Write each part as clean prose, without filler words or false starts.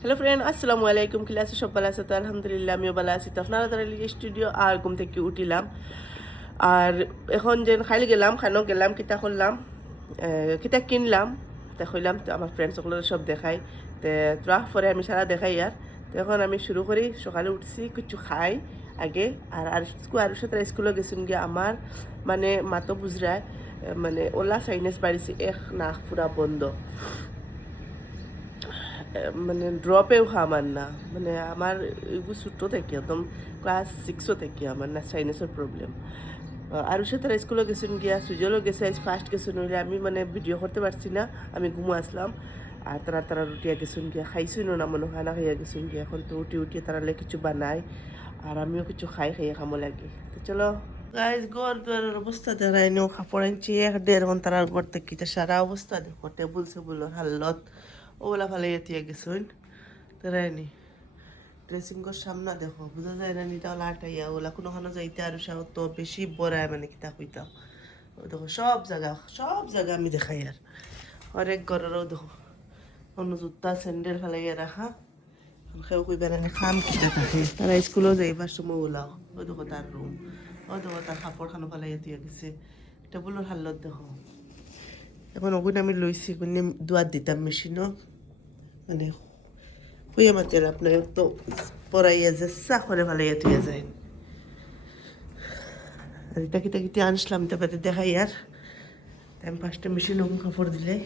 Hello friend, আসসালামু আলাইকুম। কি আছে সব ভালো আছে তো? আলহামদুলিল্লাহ আমিও ভালো আছি। তো আপনারা তারা স্টুডিও আর ঘুম থেকে উঠিলাম। আর এখন যে খাইলে গেলাম, খানো গেলাম, কিতা করলাম, কিতা কিনলাম, তা কইলাম তো আমার ফ্রেন্ড সকলের সব দেখাই। তো তোরা পরে আমি সারা দেখাই আর। তো এখন আমি শুরু করি, সকালে উঠছি কিছু খাই আগে। আর সাথে স্কুলে গেছেন গিয়ে আমার মানে মাতো বুঝরায় মানে ওলা সাইনেস বাড়িছে, এক নাক পুরা বন্ধ, মানে ড্রপেও আমার না, মানে আমার এগুলো ছোটো থেকে একদম ক্লাস 6 থেকে আমার না সাইনাসের প্রবলেম। আর সে তারা স্কুলে গেছেন গিয়া, সুজলও গেছে, আজ ফার্স্ট গেছেন হইলে আমি মানে ভিডিও করতে পারছি না, আমি ঘুমো আসলাম। আর তারা রুটিয়া গেছেন গিয়া, খাইছিল না মনে হয় না, খাইয়া গেছেন গিয়া। এখন তো উঠি তারালে কিছু বানাই আর আমিও কিছু খাইয়া খামো লাগে। তো চলো গাইজ, ঘর দুয়ারের অবস্থা দেখাই নো, কাপড় আনছি 1-1.5 ঘন্টার ঘর থেকে, সারা অবস্থা দেখো, টেবুল সেবুলের হাল্লত ওগুলা ভালো এতিয়ে গেছুন তারাইনি। ড্রেসিং ঘর সামনা দেখো, বোঝা যায় না নিটা ওলা আটাইয়া ওলা কোনোখানো যাইতে আর সাহ তো বেশি বড়ায় মানে কিতা কইতাম। ও দেখো সব জায়গা আমি দেখাই আর অনেক ঘরেরও দেখো অন্য জুতা স্যান্ডেল ফেলাইয়া রাখা। সেও কইবা না খাম কিতা থাকে, তারা স্কুলেও যাইবার সময় ওলাও। ও দেখো তার রুম, ও দেখো তার কাপড় খানো ফেলাইয়া দিয়ে গেছে। টেবুলের হাল্লত দেখো। এখন ওগুন আমি লইছি, কোনে দুয়ার দিতাম মেশিনও, মানে হইয়া মাতেন আপনার তো পড়াইয়া যাচ্ছা করে ভালাইয়া তুইয়া যায়। আর এটা কিতা আনসলাম তারপরে দেখাই আর আমি 5টা মেশিন ওগুন কাপড় দিলে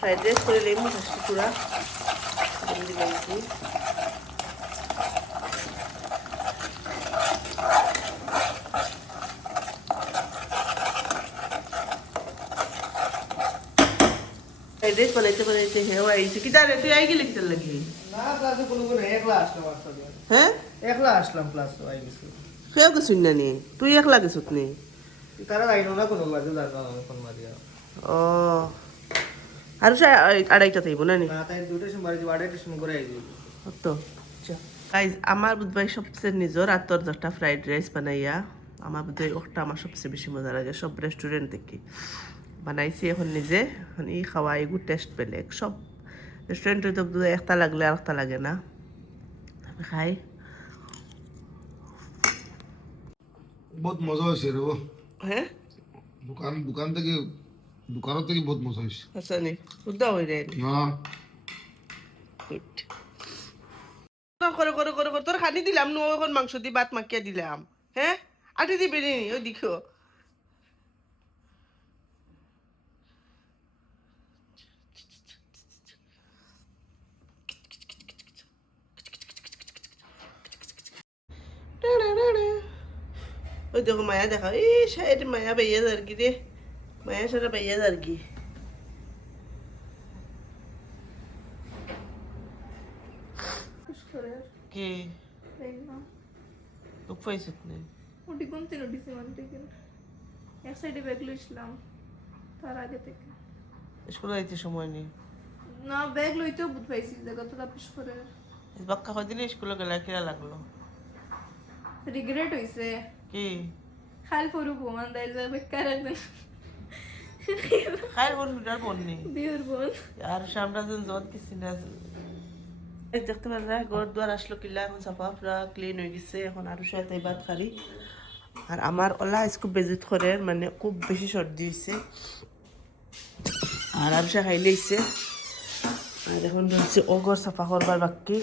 ফ্রাইড রাইস করে লেবু হাসি পুরা দিলাইছি। ফ্রাইড রাইস বানাইতে হেওয়া আইছে। কিতা রে তুই আই গেলি কিতার লাগি? না ক্লাসে কোনো একলা আসলাম আসলে। হ্যাঁ, একলা আসলাম ক্লাস আই গেছি। সেও গেছুন না নি? তুই একলা গেছত নি? তারা যাইনো না কোনো বাজে জানো আমি ফোন মারিয়া। ও, আর সে 2:30 থাইব না নি? না তাই দুটোর সময় বাড়ি যাবো, 2:30টার সময় করে আই যাবো। তো গাইজ, আমার বুধবাই সবচেয়ে নিজের আত্মর 10টা ফ্রাইড রাইস বানাইয়া আমার বুধবাই ওটা আমার সবচেয়ে বেশি মজা লাগে সব রেস্টুরেন্ট থেকে বানাইছি। এখন নিজে এখন ই খাওয়া এগুলো টেস্ট বেলেগ, সব রেস্টুরেন্টে তো একটা লাগলে আর একটা লাগে না। আমি খাই। বহুত মজা হয়েছে রে। হ্যাঁ, দোকান থেকে দোকানের থেকে বহুত মজা হয়েছে। আচ্ছা নি উদ্দা হয়ে যায় হ্যাঁ, করে করে করে করে তোর খানি দিলাম নো, এখন মাংস দিয়ে ভাত মাখিয়ে দিলাম। হ্যাঁ, আটি দিবি নি? ওই দেখো ওই দেখো মায়া দেখা, এই সাইড মায়া বাইয়া যার কি রে, মায়া সারা বাইয়া যার কি। কে তোক পাইছত নে? ওটি কোনদিন উঠেছি মান থেকে এক সাইডে ব্যাগ লইছিলাম তার আগে থেকে। স্কুলে যাইতে সময় নেই। না ব্যাগ লইতেও বুঝ পাইছি যে কত তাপিস করে বাক্কা কদিন স্কুলে গেলে কিরা লাগলো? রিগ্রেট হইছে। কি খাল পরু বোমান দাই যে বেকার একদম খায়ের বোন বিটার বোন নেই বিউর বোন। আর সামনে যেন জত কিছু না। এই দেখতে পারা ঘর দুয়ার আসলো কিলা, এখন সাফা পুরা ক্লিন হয়ে গেছে। এখন আরো সাথে ভাত খালি। আর আমার ওলা খুব বেজিত করে, মানে খুব বেশি সর্দি হয়েছে। আর আরো সে খাই লইছে। আর এখন হচ্ছে ও ঘর সাফা করবার বাকি।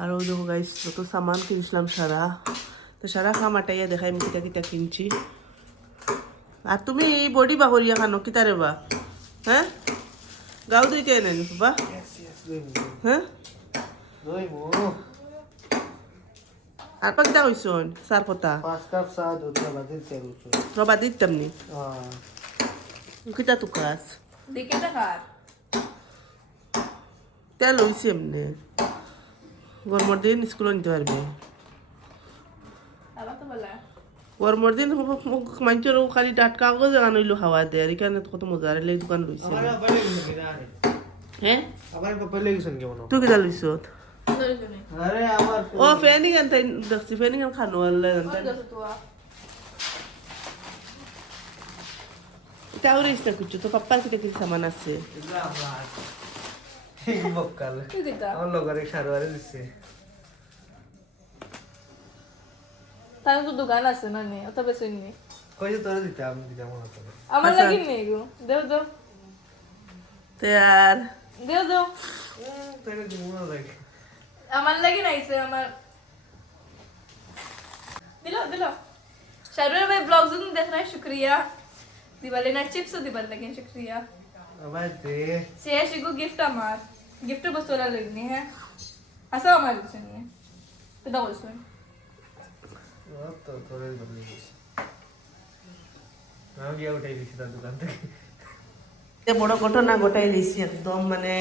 আর ওই দেখো গাইস, যত সামান কিনছিলাম সারা, তো সারা খাম আটাইয়া দেখাই আমি কিটা কিটা কিনছি। আর তুমি এই বডি বাহরিয়া খানো কিতা রে বা? হ্যাঁ, গাও দুইটা এনে নি বাবা। হ্যাঁ, আর পা কিতা কইছন সার কথা 5 কাপ চা দুধ বাদিল তেল উঠো। রবা দিতাম নি হ্যাঁ, কিতা তুকাস দেখে দেখা তেল হয়েছে এমনি গরমের দিন স্কুলে নিতে পারবে আবার তো বলা গরমের দিন মানুষের খালি টাটকা কাগজ গান হইলো খাওয়া দেয় আর এখানে কত মজা আর এই দোকান লইছে আমার আবার লেগেছেন কি না আরে হ্যাঁ আমার পাপা লেগেছেন কেমন তুই কিটা লইছ আরে আমার ও ফ্যানি গান তাই দেখছি ফ্যানি গান খানো আল্লাহ তাও রিস না কিছু তো পাপ্পার কিটা কিছু সামান আছে এগুলা আমার এই বকাল কি দিতা আমার লগরে সারওয়ারে দিছে তার তো দোকান আছে না নে অত বেশি নেই কইছে তোরে দিতে আমি দিতে মনে করে আমার লাগি নেই গো দেও দেও তে আর দেও দেও তোরে দিব না লাগে আমার লাগি নাইছে আমার দিলো দিলো शायद भाई ब्लॉग जरूर देखना है शुक्रिया दिवाली ना चिप्स दिवाली लेकिन शुक्रिया আবার দে शेष को गिफ्ट हमार गिफ्ट बस तोला लगनी है ऐसा हमारे सुनिए तो दो सुन ও তো তোরে বলে দিছি আমি গিয়ে উঠাই দিছি তার দোকান থেকে বড় ঘটনা ঘটাই দিছি একদম মানে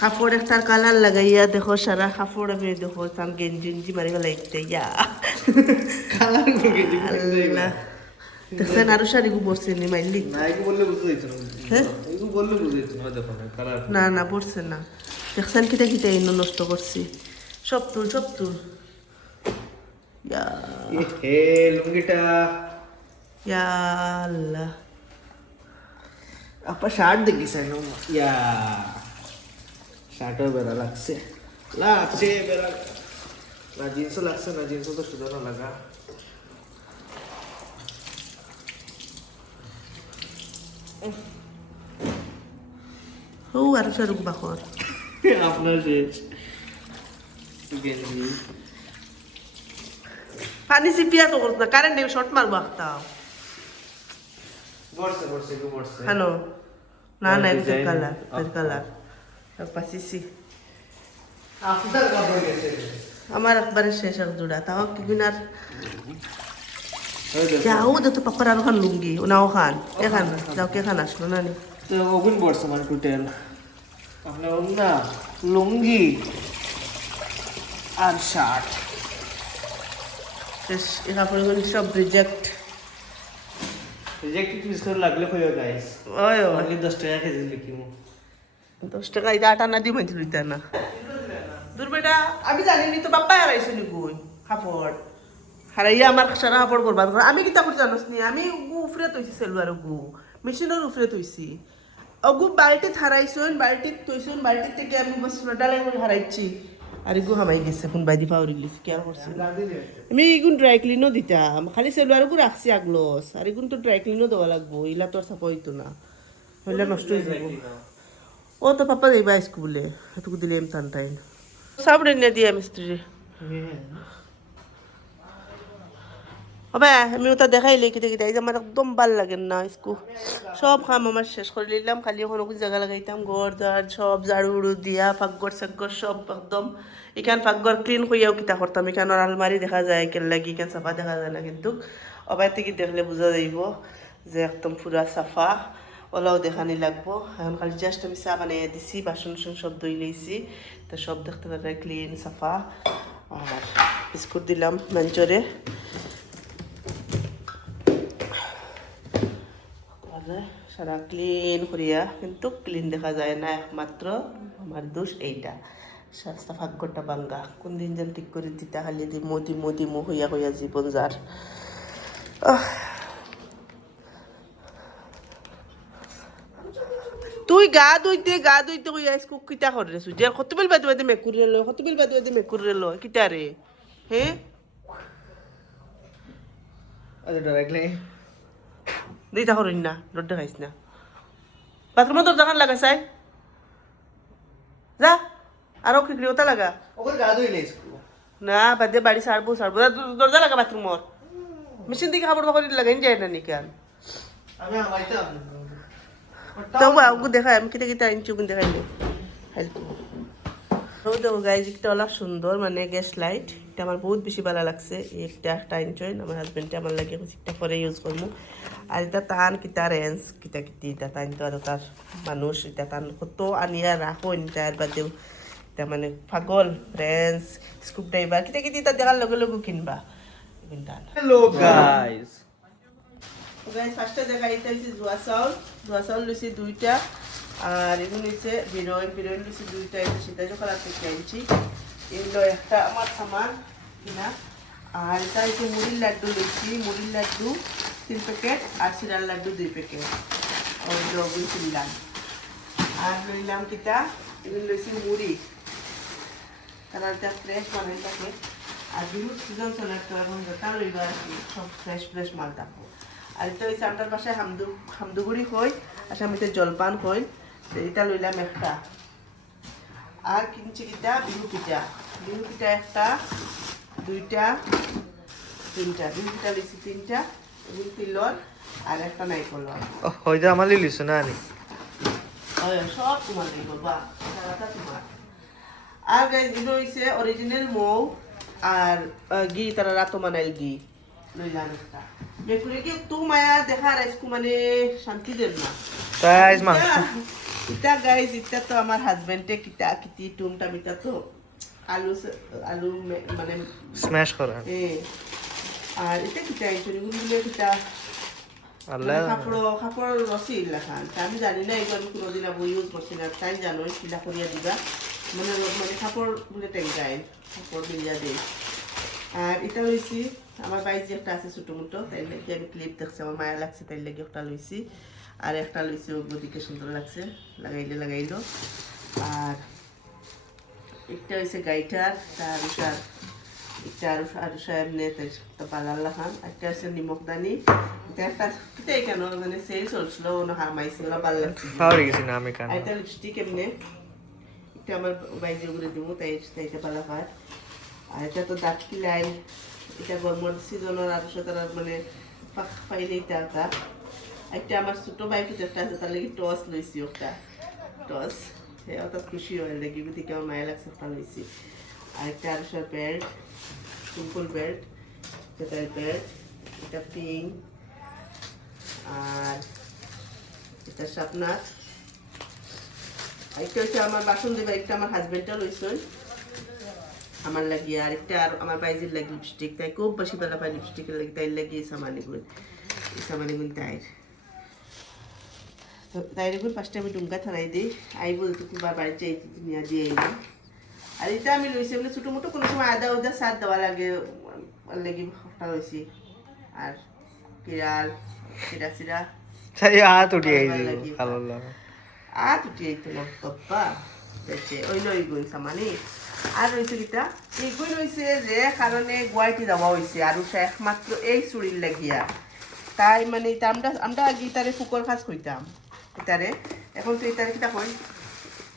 কাপড় একটার কালার লাগাইয়া দেখো সারা কাপড় আমি দেখো তাম গেঞ্জি মারি ফেলাইতে ইয়া কালার মুখে আল্লাহ দেখছেন আরো শাড়িগু পরছে নি মাইলি না এগু বললে বুঝতে যাইতো না হ্যাঁ এগু বললে বুঝতে যাইতো না দেখো না কালার না না পড়ছে না দেখছেন কিটা কিটা ইন্ন নষ্ট করছি সব তুল ইয়া হে লুঙ্গিটা ইয়া আল্লাহ আপা শার্ট দেখিছেন ইয়া শার্টও বেড়া লাগছে বেড়া না জিন্সও লাগছে না জিন্সও তো শুধু না লাগা ও আরো শাড়িগু বাকর আপনার শেষ গেঞ্জি পানি চিপিয়া তো করছ না কারেন্ট শর্ট মারবো একটা বর্ষে গো বর্ষে হ্যালো না না এটা Design. কালার পাসিসি আপনার কাপড় গেছে আমার একবারে শেষ এক জোড়া তাও কি বিনার যাও তো পাপার আর খান লুঙ্গি নাও খান এখান যাও কে খান আসলো না নি তো ওগুন বর্ষে মানে টুটেল আপনার না লুঙ্গি আর শার্ট শেষ এই কাপড়গুলো সব রিজেক্ট রিজেক্ট পিস করে লাগলে কইও গাইস ওই অনলি 10 টাকা কেজি লিখিমু 10 টাকা এটা আটা না দিই মাইতে লইতা না দূর বেটা আমি জানি তো বাপ্পা হারাইছো নি কই কাপড় হারাইয়া আমার সারা কাপড় বরবাদ করে আমি কিতা করে জানোস নি আমি উফরে তৈছি সেলুয়ার মেশিনের উফরে তৈছি অগু বালতি হারাইছুন বালতি তৈছুন বালতি থেকে আমি বাস ডালাই করে হারাইছি আর এগু হামাই গেছে কোন বাইদি পাউরি গেছে কি আর করছি আমি এগুন ড্রাই ক্লিনও দিতাম খালি সেলুয়ার গু রাখছি আগলস আর এগুন তো ড্রাই ক্লিনও দেওয়া লাগবো ইলা তো আর সাপা হইতো না হইলে নষ্ট হয়ে যাবো ও তো পাপা যাইবা স্কুলে এটুকু দিলে এম টান টাইম সাবড়ে নিয়ে দিয়ে মিস্ত্রি হবে আমি ওটা দেখাইলে কিতে কিতে এই যে আমার একদম ভাল লাগে না স্কু সব কাম আমার শেষ করে নিলাম খালি এখন ওখানে জায়গা লাগাইতাম ঘর দার সব ঝাড়ু উড়ু দিয়া ফাঁকঘর সাকঘর সব একদম এখান ফাঁকঘর ক্লিন করিয়াও কিতা করতাম এখানে আলমারি দেখা যায় কেন লাগি এখান সাফা দেখা যায় না কিন্তু অবাই থেকে দেখলে বোঝা যাইব যে একদম পুরা সাফা ওলাও দেখানি লাগবো এখন খালি জাস্ট আমি চা বানিয়ে দিছি বাসন সব ধুই লইছি তো সব দেখতে পারে ক্লিন সাফা আর বিস্কুট দিলাম লঞ্চরে সারা ক্লিন করিয়া কিন্তু ক্লিন দেখা যায় না একমাত্র আমার দোষ এইটা রাস্তা ভাগ্যটা বাঙ্গা কোন দিন যেন ঠিক করে দিতে খালি দিমো হইয়া হইয়া জীবন যার তুই গা ধুইতে কইয়া স্কুল কিতা করে রে সুজের কতবিল বাদে মেকুরে লয় কিতা রে হ্যাঁ আচ্ছা ডাইরেক্টলি দিতা করিন না রোড দেখাইস না বাথরুমে দরজা খান লাগা চাই যা আরো খিকড়ি ওটা লাগা ওকে গা ধুইলে স্কুল না বাদে বাড়ি সারবো দরজা লাগা বাথরুমর মেশিন দিকে খাবার বাকরি লাগাইন যায় না নি কেন আমি আমাইতাম তো ওগু দেখাই আমি কিতা কিতা আনছি ওগুন দেখাইলে ও দেখো গাইজ একটা অনেক সুন্দর মানে গ্যাস লাইট এটা আমার বহুত বেশি ভালো লাগছে একটা টাইম চয়েন আমার হাজবেন্ডে আমার লাগে একটা পরে ইউজ করবো আর এটা টান কিতা রেঞ্জ কিতা কিতি এটা টাইম তো আর তার মানুষ এটা টান কত আনিয়া রাখো তার বাদেও এটা মানে পাগল রেঞ্জ স্ক্রু ড্রাইভার কিতা কিতি তা দেখার লগে লগে কিনবা এগুলো টান হ্যালো গাইস গাইজ ফার্স্টে দেখা এটা হচ্ছে জুয়া চাউল লইছি 2টা আর এগুলো হচ্ছে বিরোইন লইছি 2টা এটা সেটা যখন আছে কিনছি এগুলো একটা আমার সামান কিনা আর এটা হচ্ছে মুড়ির লাড্ডু লইছি মুড়ির লাড্ডু 3 প্যাকেট আর সিরার লাড্ডু 2 প্যাকেট ওইগুলো কিনলাম আর লইলাম কিটা এগুলো লইছি মুড়ি কালারটা ফ্রেশ বানাই থাকে আর বিহুর সিজন চলে তো এখন যেটা লইবা আর কি সব ফ্রেশ মাল থাকবো আর এটা হচ্ছে আমার বাসায় হামদুগুড়ি কই আসামিতে জলপান কই তো এটা লইলাম একটা আর কিনছি কিটা বিহু পিঠা একটা 2টা 3টা বিহু পিঠা লইছি 3টা এগুলো তিলর আর একটা নাইকলর হয়তো আমার লিলিস না নি সব তোমার দেখবো বা সারাটা তোমার আর গাইজ এগুলো হইছে অরিজিনাল মৌ আর ঘি তারা রাতো মানাইল ঘি লইলাম একটা বেকুরে কি তু মায়া দেখা রাইসকু মানে শান্তি দেব না তাই মাংস এটা গাইজ এটা তো আমার হাজবেন্ডে কিতা কিতি টুমটা মিটা তো আলু মানে স্ম্যাশ করা আর এটা কিতা আইছনি গুলো কিতা আল্লাহ কাপড় রসি লেখান আমি জানি না এগুলো আমি কোনোদিন ইউজ করছি না তাই জানো কিলা করিয়া দিবা মানে কাপড় বলে টেঙ্গাই কাপড় মিলিয়া দেয় আর এটা লইছি আমার বাইর যে একটা আছে ছোটো মোটো তাই লাগে আমি ক্লিপ দেখছি আমার মায়া লাগছে তাই লাগে একটা লইছি আর একটা লইছি ওদিকে সুন্দর লাগছে লাগাইলো আর একটা হয়েছে গাইটার তার একটা আরো এমনি তো পালার লাখান একটা হচ্ছে নিমকদানি এটা একটা কিতাই কেন মানে সেল চলছিল ওনো হারমাইছিল ভালো লাগছে খাওয়ার গেছি না আমি কেন এটা লিপস্টিক এমনি এটা আমার বাইরে ওগুলো দিব তাইটা ভালো হয় আর এটা তো দাঁত কিলাই এটা গরমের সিজনের আর সাথে মানে পাইলে এটা একটা আমার ছোট বাইক একটা আছে তার লাগে টস লইছি একটা টস হ্যাঁ অত খুশি হয় দেখি থেকে আমার মায়া লাগছে একটা লইছি আর একটা আর বেল্ট সিম্পল বেল্ট যেটার বেল্ট এটা পিঙ্ক আর এটা শাপনার একটা হচ্ছে আমার বাসন দেবে একটা আমার হাজবেন্ডটা লইছেন আমার লাগিয়ে আরেকটা আর আমার বাইজের লাগে লিপস্টিক তাই খুব বেশি বেলা পাই লিপস্টিকের লাগে তাই লাগিয়ে সামানিগুন তাইগুন ফার্স্টে আমি ডুমকা থানাই দিই আই বলতে বা বাড়িতে নিয়ে দিয়ে এলাম আর এটা আমি লইছি মানে ছোটো মোটো কোনো সময় আদা উদা সার দেওয়া লাগে লেগে একটা লইছি আর চিরা তাই হাত উঠিয়ে ভালো লাগে আর উঠিয়ে না বাবা বেঁচে ওই লইগুন সামানি আর রয়েছে কিটা এইগুলো রয়েছে যে কারণে গুয়াহাটি যাওয়া হয়েছে আর ওটা একমাত্র এই চুরির লাগিয়া তাই মানে এটা আমরা আগে তারে ফুকর খাস কইতাম এটারে এখন তো এটারে কিটা কই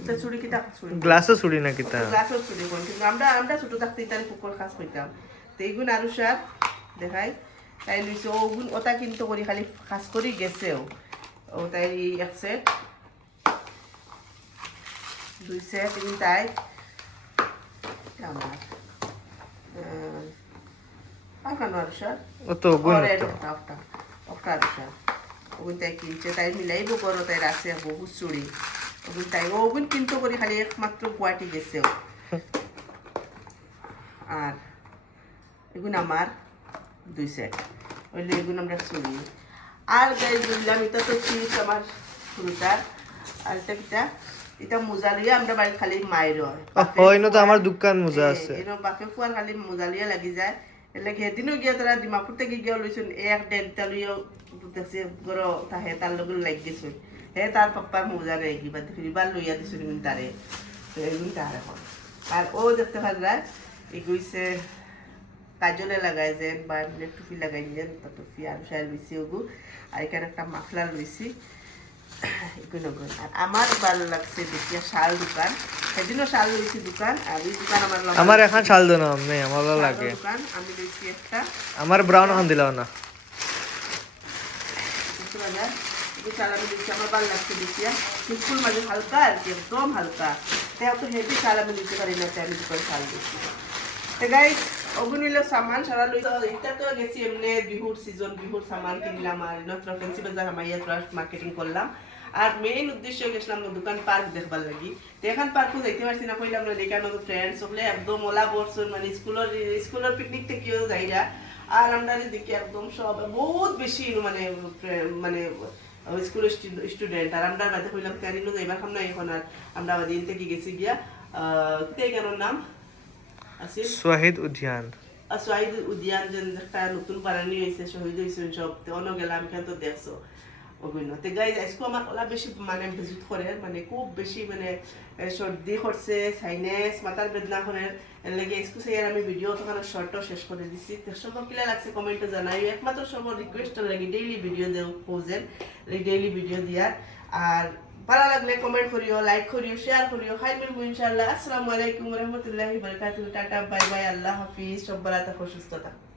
এটা চুরি কিটা চুরি গ্লাসও চুরি না কিতা গ্লাসও চুরি কই কিন্তু আমরা ছোট থাকতে এটারে ফুকর খাস কইতাম তো এইগুন আর সার দেখাই তাই লইছে ওগুন ওটা কিন্তু করি খালি খাস করি গেছেও ও তাই এক সেট 2 সেট এগুন তাই আমার আকানো আরশা ও তো গুণ একটা আরশা ওগুন তাই কিনছে তাই মিলাইব বড় তাই রাখছে বহু চুরি ওগুন তাই ওগুন কিন্তু করি খালি একমাত্র গুয়াহাটি গেছেও আর এগুন আমার 2 সেট ওইলে এগুন আমরা চুরি আর গাই বুঝলাম এটা তো চিপস আমার শুরুটার আর এটা কিটা এটা মোজা লিয়া আমরা বাড়ি খালি মায়ের হয় না তো আমার দোকান মোজা আছে এর বাপে ফুয়ার খালি মোজা লিয়া লাগি যায় এর লাগে সেদিনও গিয়া তারা ডিমাপুর থেকে গিয়া লইছুন এক ডেন্টা লইয়া দেখছে গরো তাহে তার লগে লাগ গেছে হে তার পাপ্পার মোজা রে কিবা ফিরিবার লইয়া দিছুন কিন্তু তারে তো এগুলো তার এখন আর ও দেখতে পারলা এগুইছে কাজলে লাগাই যে বা টুপি লাগাই যে টুপি আর শাল লইছি ওগু আর এখানে একটা মাফলার লইছি এগুলো আর আমার ভালো লাগছে দেখিয়া শাল দোকান সেদিনও শাল লইছি দোকান আর এই দোকান আমার এখন শাল দো না আমি আমার ভালো লাগে দোকান আমি লইছি একটা আমার ব্রাউন এখন দিলাও না একটু চাল আমি দিচ্ছি, আমার ভালো লাগছে দিচ্ছি। স্কুল মাঝে হালকা আর কি, একদম হালকা। তাই অত হেভি চাল আমি দিতে পারি না, তাই আমি দুটো চাল দিচ্ছি। তো গাইস অগুনিলে সামান সারা লই এটা তো গেছি এমনি বিহুর সিজন, বিহুর সামান কিনলাম আর নত্র ফেন্সি বাজার হামাইয়া ট্রাস্ট মার্কেটিং করলাম। আর মেইন উদ্দেশ্য গেছিলাম দোকান পার্ক দেখবার লাগি। তো এখন পার্কও যাইতে পারছি না, কইলাম না দেখানো তো ফ্রেন্ডস সকলে একদম ওলা বর্ষণ মানে স্কুলের পিকনিক থেকেও যাইরা। আর আমরা দেখি একদম সব বহুত বেশি মানে মানে স্কুলের স্টুডেন্ট। আর আমরা বাদে কইলাম ক্যারিনো যাইবার খাম না এখন। আর আমরা দিন থেকে গেছি গিয়া কে কেন নাম আছে শহীদ উদ্যান। শহীদ উদ্যান যেন একটা নতুন বানানি হয়েছে, শহীদ হয়েছেন সব অন্য গেলাম এখানে তো দেখছো অভিন্ন। তো গাইজ আজকে আমার ওলা বেশি মানে ভিজিট করে মানে খুব বেশি মানে সর্দি করছে, সাইনেস, মাথার বেদনা করে। এর লাগে আজকে সেই আমি ভিডিও তখন শর্টও শেষ করে দিছি। তো সব কিলা লাগছে কমেন্টে জানাই। একমাত্র সব রিকোয়েস্টের লাগে ডেইলি ভিডিও দেও খোঁজেন, ডেইলি ভিডিও দিয়ার। আর ভালো লাগলে কমেন্ট করিও, লাইক করিও, শেয়ার করিও। খাই মিলবো ইনশাআল্লাহ। আসসালামু আলাইকুম ওয়া রাহমাতুল্লাহি ওয়া বারাকাতুহু। টাটা বাই বাই, আল্লাহ হাফিজ। সব ভালো থাকো, সুস্থ থাকো।